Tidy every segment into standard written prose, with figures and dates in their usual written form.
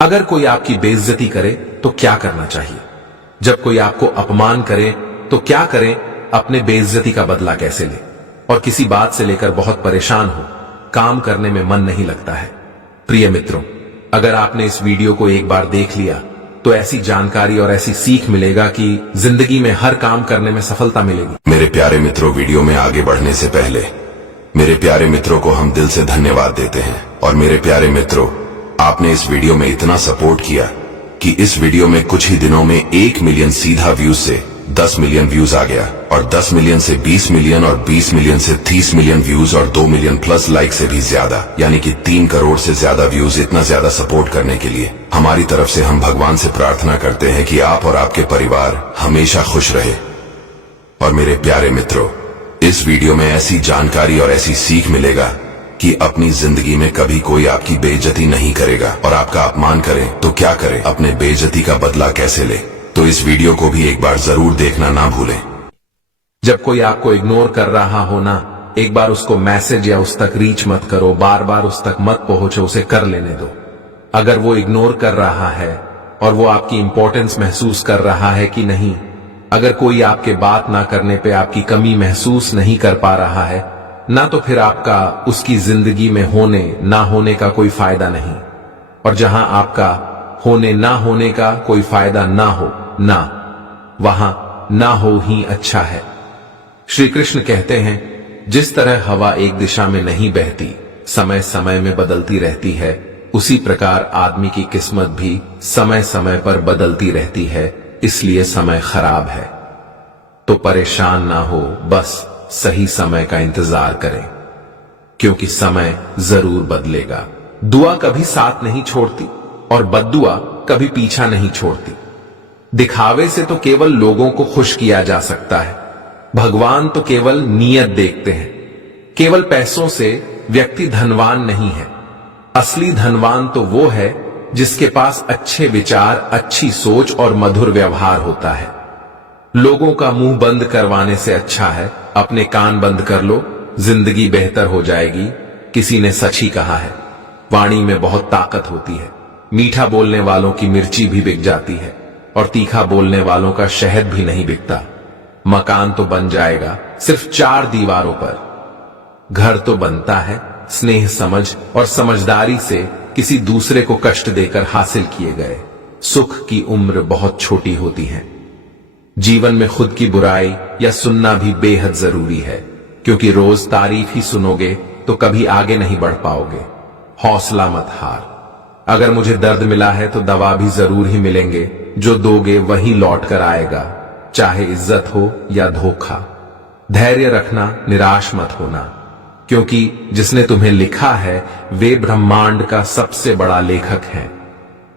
अगर कोई आपकी बेइज्जती करे तो क्या करना चाहिए? जब कोई आपको अपमान करे तो क्या करें? अपने बेइज्जती का बदला कैसे लें? और किसी बात से लेकर बहुत परेशान हो, काम करने में मन नहीं लगता है। प्रिय मित्रों, अगर आपने इस वीडियो को एक बार देख लिया तो ऐसी जानकारी और ऐसी सीख मिलेगा कि जिंदगी में हर काम करने में सफलता मिलेगी। मेरे प्यारे मित्रों, वीडियो में आगे बढ़ने से पहले मेरे प्यारे मित्रों को हम दिल से धन्यवाद देते हैं। और मेरे प्यारे मित्रों, आपने इस वीडियो में इतना सपोर्ट किया कि इस वीडियो में कुछ ही दिनों में 1 मिलियन सीधा व्यूज से 10 मिलियन व्यूज आ गया, और 10 मिलियन से 20 मिलियन और 20 मिलियन से 30 मिलियन व्यूज और 2 मिलियन प्लस लाइक से भी ज्यादा, यानी कि 3 करोड़ से ज्यादा व्यूज। इतना ज्यादा सपोर्ट करने के लिए हमारी तरफ से हम भगवान से प्रार्थना करते हैं कि आप और आपके परिवार हमेशा खुश रहे। और मेरे प्यारे मित्रों, इस वीडियो में ऐसी जानकारी और ऐसी सीख मिलेगा कि अपनी जिंदगी में कभी कोई आपकी बेइज्जती नहीं करेगा, और आपका अपमान करे तो क्या करें, अपने बेइज्जती का बदला कैसे ले। तो इस वीडियो को भी एक बार जरूर देखना ना भूलें। जब कोई आपको इग्नोर कर रहा हो ना, एक बार उसको मैसेज या उस तक रीच मत करो, बार बार उस तक मत पहुंचो, उसे कर लेने दो। अगर वो इग्नोर कर रहा है और वो आपकी इंपॉर्टेंस महसूस कर रहा है कि नहीं, अगर कोई आपके बात ना करने पे आपकी कमी महसूस नहीं कर पा रहा है ना, तो फिर आपका उसकी जिंदगी में होने ना होने का कोई फायदा नहीं। और जहां आपका होने ना होने का कोई फायदा ना हो ना, वहां ना हो ही अच्छा है। श्री कृष्ण कहते हैं, जिस तरह हवा एक दिशा में नहीं बहती, समय समय में बदलती रहती है, उसी प्रकार आदमी की किस्मत भी समय समय पर बदलती रहती है। इसलिए समय खराब है तो परेशान ना हो, बस सही समय का इंतजार करें, क्योंकि समय जरूर बदलेगा। दुआ कभी साथ नहीं छोड़ती और बद्दुआ कभी पीछा नहीं छोड़ती। दिखावे से तो केवल लोगों को खुश किया जा सकता है, भगवान तो केवल नीयत देखते हैं। केवल पैसों से व्यक्ति धनवान नहीं है, असली धनवान तो वो है जिसके पास अच्छे विचार, अच्छी सोच और मधुर व्यवहार होता है। लोगों का मुंह बंद करवाने से अच्छा है अपने कान बंद कर लो, जिंदगी बेहतर हो जाएगी। किसी ने सच ही कहा है, वाणी में बहुत ताकत होती है। मीठा बोलने वालों की मिर्ची भी बिक जाती है और तीखा बोलने वालों का शहद भी नहीं बिकता। मकान तो बन जाएगा सिर्फ 4 दीवारों पर, घर तो बनता है स्नेह, समझ और समझदारी से किसी दूसरे को कष्ट देकर हासिल किए गए। सुख की उम्र बहुत छोटी होती है। जीवन में खुद की बुराई या सुनना भी बेहद जरूरी है, क्योंकि रोज तारीफ ही सुनोगे तो कभी आगे नहीं बढ़ पाओगे। हौसला मत हार। अगर मुझे दर्द मिला है तो दवा भी जरूर ही मिलेंगे, जो दोगे वही लौट कर आएगा, चाहे इज्जत हो या धोखा। धैर्य रखना, निराश मत होना, क्योंकि जिसने तुम्हें लिखा है वे ब्रह्मांड का सबसे बड़ा लेखक है।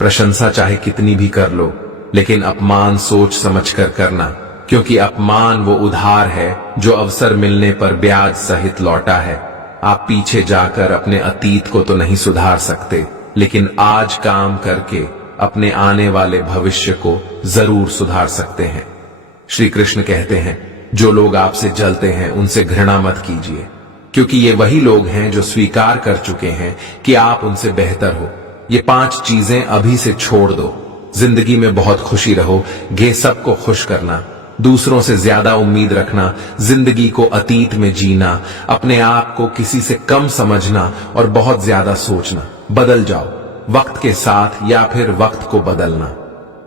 प्रशंसा चाहे कितनी भी कर लो, लेकिन अपमान सोच समझकर करना, क्योंकि अपमान वो उधार है जो अवसर मिलने पर ब्याज सहित लौटा है। आप पीछे जाकर अपने अतीत को तो नहीं सुधार सकते, लेकिन आज काम करके अपने आने वाले भविष्य को जरूर सुधार सकते हैं। श्री कृष्ण कहते हैं, जो लोग आपसे जलते हैं उनसे घृणा मत कीजिए, क्योंकि ये वही लोग हैं जो स्वीकार कर चुके हैं कि आप उनसे बेहतर हो। ये 5 चीजें अभी से छोड़ दो। जिंदगी में बहुत खुशी रहो, गे सबको खुश करना, दूसरों से ज्यादा उम्मीद रखना, जिंदगी को अतीत में जीना, अपने आप को किसी से कम समझना और बहुत ज्यादा सोचना। बदल जाओ वक्त के साथ, या फिर वक्त को बदलना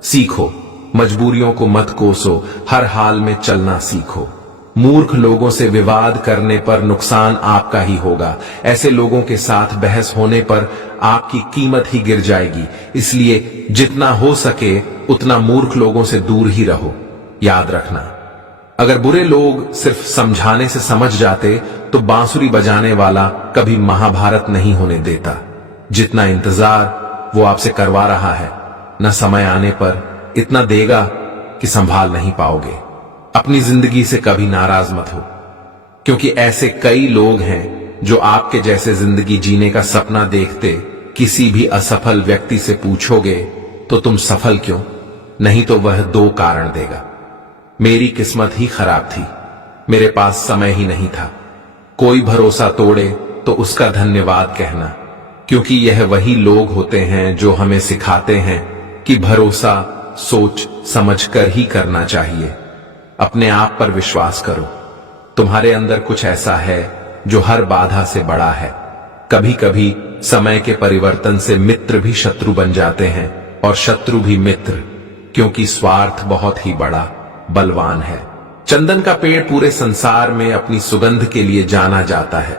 सीखो। मजबूरियों को मत कोसो, हर हाल में चलना सीखो। मूर्ख लोगों से विवाद करने पर नुकसान आपका ही होगा। ऐसे लोगों के साथ बहस होने पर आपकी कीमत ही गिर जाएगी। इसलिए जितना हो सके उतना मूर्ख लोगों से दूर ही रहो। याद रखना, अगर बुरे लोग सिर्फ समझाने से समझ जाते तो बांसुरी बजाने वाला कभी महाभारत नहीं होने देता। जितना इंतजार वो आपसे करवा रहा है, न समय आने पर इतना देगा कि संभाल नहीं पाओगे। अपनी जिंदगी से कभी नाराज मत हो, क्योंकि ऐसे कई लोग हैं जो आपके जैसे जिंदगी जीने का सपना देखते। किसी भी असफल व्यक्ति से पूछोगे तो तुम सफल क्यों, नहीं तो वह 2 कारण देगा। मेरी किस्मत ही खराब थी, मेरे पास समय ही नहीं था। कोई भरोसा तोड़े तो उसका धन्यवाद कहना, क्योंकि यह वही लोग होते हैं जो हमें सिखाते हैं कि भरोसा सोच समझकर ही करना चाहिए। अपने आप पर विश्वास करो। तुम्हारे अंदर कुछ ऐसा है जो हर बाधा से बड़ा है। कभी कभी समय के परिवर्तन से मित्र भी शत्रु बन जाते हैं और शत्रु भी मित्र, क्योंकि स्वार्थ बहुत ही बड़ा बलवान है। चंदन का पेड़ पूरे संसार में अपनी सुगंध के लिए जाना जाता है,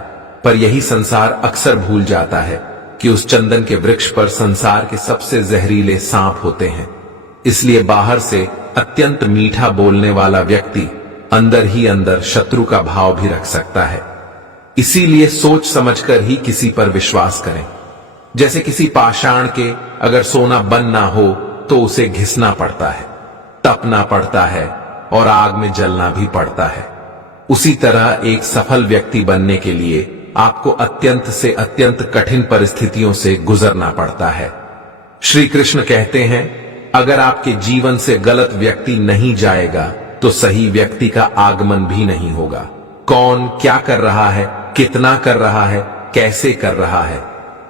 पर यही संसार अक्सर भूल जाता है कि उस चंदन के वृक्ष पर संसार के सबसे जहरीले सांप होते हैं। इसलिए बाहर से अत्यंत मीठा बोलने वाला व्यक्ति अंदर ही अंदर शत्रु का भाव भी रख सकता है। इसीलिए सोच समझकर ही किसी पर विश्वास करें। जैसे किसी पाषाण के अगर सोना बन ना हो तो उसे घिसना पड़ता है, तपना पड़ता है और आग में जलना भी पड़ता है। उसी तरह एक सफल व्यक्ति बनने के लिए आपको अत्यंत से अत्यंत कठिन परिस्थितियों से गुजरना पड़ता है। श्री कृष्ण कहते हैं, अगर आपके जीवन से गलत व्यक्ति नहीं जाएगा तो सही व्यक्ति का आगमन भी नहीं होगा। कौन क्या कर रहा है, कितना कर रहा है, कैसे कर रहा है,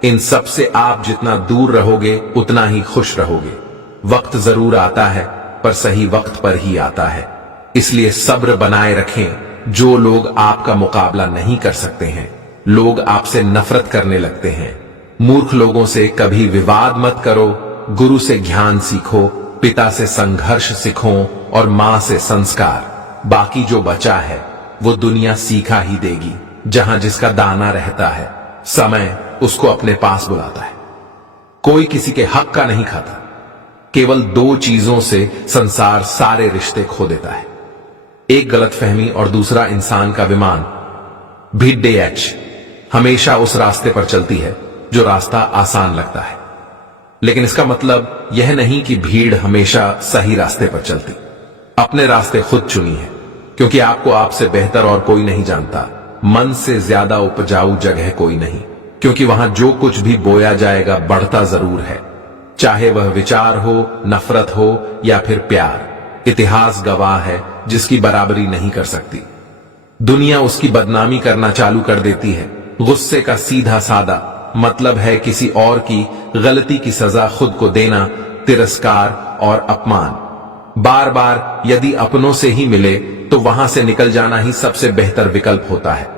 इन सब से आप जितना दूर रहोगे उतना ही खुश रहोगे। वक्त जरूर आता है पर सही वक्त पर ही आता है। इसलिए सब्र बनाए रखें। जो लोग आपका मुकाबला नहीं कर सकते हैं, लोग आपसे नफरत करने लगते हैं। मूर्ख लोगों से कभी विवाद मत करो। गुरु से ज्ञान सीखो, पिता से संघर्ष सीखो और मां से संस्कार। बाकी जो बचा है वो दुनिया सीखा ही देगी। जहां जिसका दाना रहता है, समय उसको अपने पास बुलाता है। कोई किसी के हक का नहीं खाता। केवल दो चीजों से संसार सारे रिश्ते खो देता है, एक गलतफहमी और दूसरा इंसान का विमान। VDH हमेशा उस रास्ते पर चलती है जो रास्ता आसान लगता है, लेकिन इसका मतलब यह नहीं कि भीड़ हमेशा सही रास्ते पर चलती। अपने रास्ते खुद चुनिए, क्योंकि आपको आपसे बेहतर और कोई नहीं जानता। मन से ज्यादा उपजाऊ जगह कोई नहीं, क्योंकि वहां जो कुछ भी बोया जाएगा बढ़ता जरूर है, चाहे वह विचार हो, नफरत हो या फिर प्यार। इतिहास गवाह है, जिसकी बराबरी नहीं कर सकती। दुनिया उसकी बदनामी करना चालू कर देती है। गुस्से का सीधा सादा मतलब है किसी और की गलती की सजा खुद को देना, तिरस्कार और अपमान। बार बार यदि अपनों से ही मिले तो वहां से निकल जाना ही सबसे बेहतर विकल्प होता है।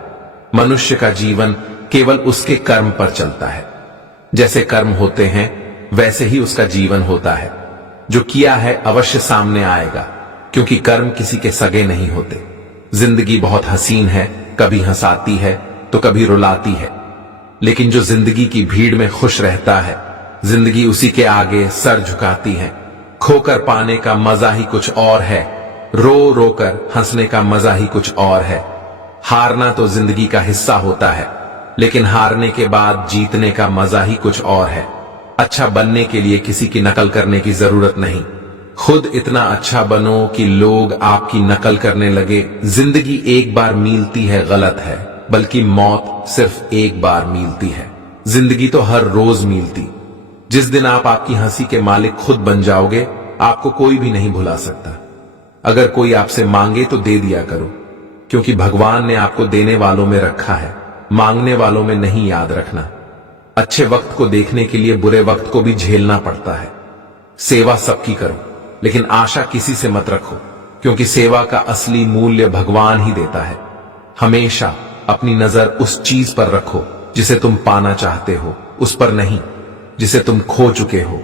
मनुष्य का जीवन केवल उसके कर्म पर चलता है। जैसे कर्म होते हैं वैसे ही उसका जीवन होता है। जो किया है अवश्य सामने आएगा, क्योंकि कर्म किसी के सगे नहीं होते। जिंदगी बहुत हसीन है, कभी हंसाती है तो कभी रुलाती है, लेकिन जो जिंदगी की भीड़ में खुश रहता है, जिंदगी उसी के आगे सर झुकाती है। खोकर पाने का मजा ही कुछ और है, रो रो कर हंसने का मजा ही कुछ और है। हारना तो जिंदगी का हिस्सा होता है, लेकिन हारने के बाद जीतने का मजा ही कुछ और है। अच्छा बनने के लिए किसी की नकल करने की जरूरत नहीं। खुद इतना अच्छा बनो कि लोग आपकी नकल करने लगे। जिंदगी एक बार मिलती है गलत है, बल्कि मौत सिर्फ एक बार मिलती है। जिंदगी तो हर रोज मिलती। जिस दिन आप आपकी हंसी के मालिक खुद बन जाओगे, आपको कोई भी नहीं भुला सकता। अगर कोई आपसे मांगे तो दे दिया करो, क्योंकि भगवान ने आपको देने वालों में रखा है, मांगने वालों में नहीं। याद रखना, अच्छे वक्त को देखने के लिए बुरे वक्त को भी झेलना पड़ता है। सेवा सबकी करो, लेकिन आशा किसी से मत रखो, क्योंकि सेवा का असली मूल्य भगवान ही देता है। हमेशा अपनी नजर उस चीज पर रखो जिसे तुम पाना चाहते हो, उस पर नहीं जिसे तुम खो चुके हो।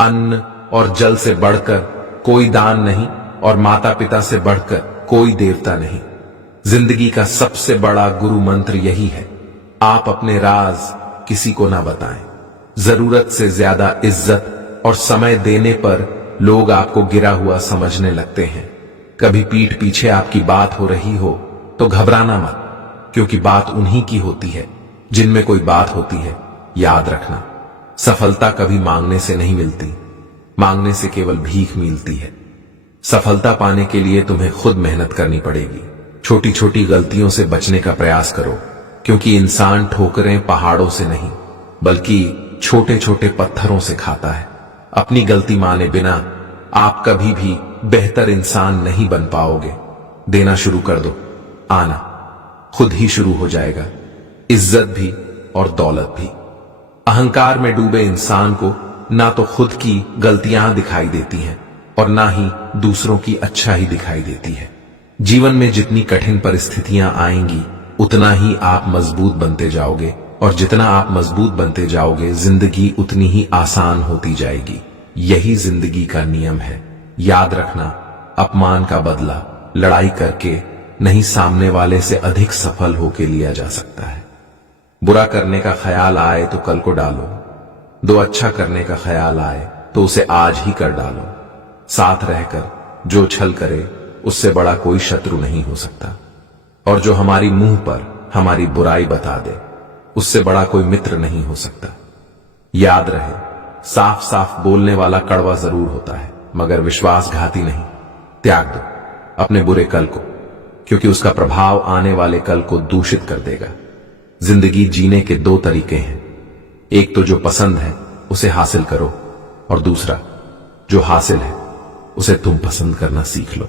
अन्न और जल से बढ़कर कोई दान नहीं, और माता पिता से बढ़कर कोई देवता नहीं। जिंदगी का सबसे बड़ा गुरु मंत्र यही है, आप अपने राज किसी को ना बताएं। जरूरत से ज्यादा इज्जत और समय देने पर लोग आपको गिरा हुआ समझने लगते हैं। कभी पीठ पीछे आपकी बात हो रही हो तो घबराना मत, क्योंकि बात उन्हीं की होती है जिनमें कोई बात होती है। याद रखना, सफलता कभी मांगने से नहीं मिलती, मांगने से केवल भीख मिलती है। सफलता पाने के लिए तुम्हें खुद मेहनत करनी पड़ेगी। छोटी छोटी गलतियों से बचने का प्रयास करो, क्योंकि इंसान ठोकरें पहाड़ों से नहीं बल्कि छोटे छोटे पत्थरों से खाता है। अपनी गलती माने बिना आप कभी भी बेहतर इंसान नहीं बन पाओगे। देना शुरू कर दो, आना खुद ही शुरू हो जाएगा, इज्जत भी और दौलत भी। अहंकार में डूबे इंसान को ना तो खुद की गलतियां दिखाई देती हैं और ना ही दूसरों की अच्छाई दिखाई देती है। जीवन में जितनी कठिन परिस्थितियां आएंगी उतना ही आप मजबूत बनते जाओगे, और जितना आप मजबूत बनते जाओगे जिंदगी उतनी ही आसान होती जाएगी। यही जिंदगी का नियम है। याद रखना, अपमान का बदला लड़ाई करके नहीं, सामने वाले से अधिक सफल होके लिया जा सकता है। बुरा करने का ख्याल आए तो कल को डालो, दो अच्छा करने का ख्याल आए तो उसे आज ही कर डालो। साथ रहकर जो छल करे उससे बड़ा कोई शत्रु नहीं हो सकता, और जो हमारी मुंह पर हमारी बुराई बता दे उससे बड़ा कोई मित्र नहीं हो सकता। याद रहे, साफ साफ बोलने वाला कड़वा जरूर होता है मगर विश्वासघाती नहीं। त्याग दो अपने बुरे कल को, क्योंकि उसका प्रभाव आने वाले कल को दूषित कर देगा। जिंदगी जीने के दो तरीके हैं, एक तो जो पसंद है उसे हासिल करो, और दूसरा जो हासिल है उसे तुम पसंद करना सीख लो।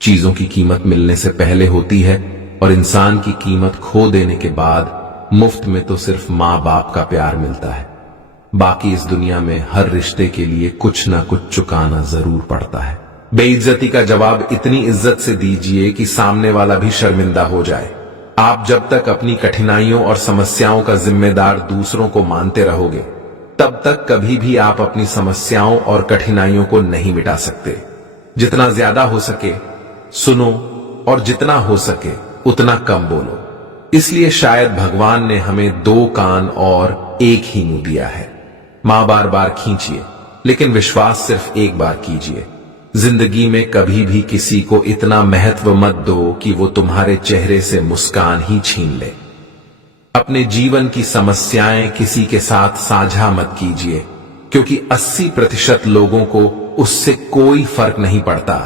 चीजों की कीमत मिलने से पहले होती है, और इंसान की कीमत खो देने के बाद मुफ्त में तो सिर्फ मां बाप का प्यार मिलता है। बाकी इस दुनिया में हर रिश्ते के लिए कुछ ना कुछ चुकाना जरूर पड़ता है। बेइज्जती का जवाब इतनी इज्जत से दीजिए कि सामने वाला भी शर्मिंदा हो जाए। आप जब तक अपनी कठिनाइयों और समस्याओं का जिम्मेदार दूसरों को मानते रहोगे, तब तक कभी भी आप अपनी समस्याओं और कठिनाइयों को नहीं मिटा सकते। जितना ज्यादा हो सके सुनो, और जितना हो सके उतना कम बोलो। इसलिए शायद भगवान ने हमें दो कान और एक ही मुंह दिया है। मां बार बार खींचिए, लेकिन विश्वास सिर्फ एक बार कीजिए। जिंदगी में कभी भी किसी को इतना महत्व मत दो कि वो तुम्हारे चेहरे से मुस्कान ही छीन ले। अपने जीवन की समस्याएं किसी के साथ साझा मत कीजिए, क्योंकि 80% लोगों को उससे कोई फर्क नहीं पड़ता।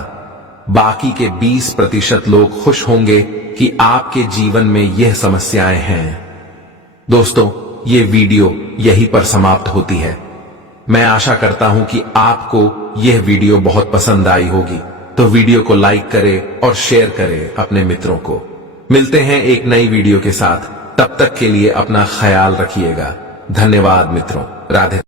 बाकी के 20% लोग खुश होंगे कि आपके जीवन में यह समस्याएं हैं। दोस्तों, ये वीडियो यहीं पर समाप्त होती है। मैं आशा करता हूं कि आपको यह वीडियो बहुत पसंद आई होगी, तो वीडियो को लाइक करें और शेयर करें अपने मित्रों को। मिलते हैं एक नई वीडियो के साथ, तब तक के लिए अपना ख्याल रखिएगा। धन्यवाद मित्रों। राधे।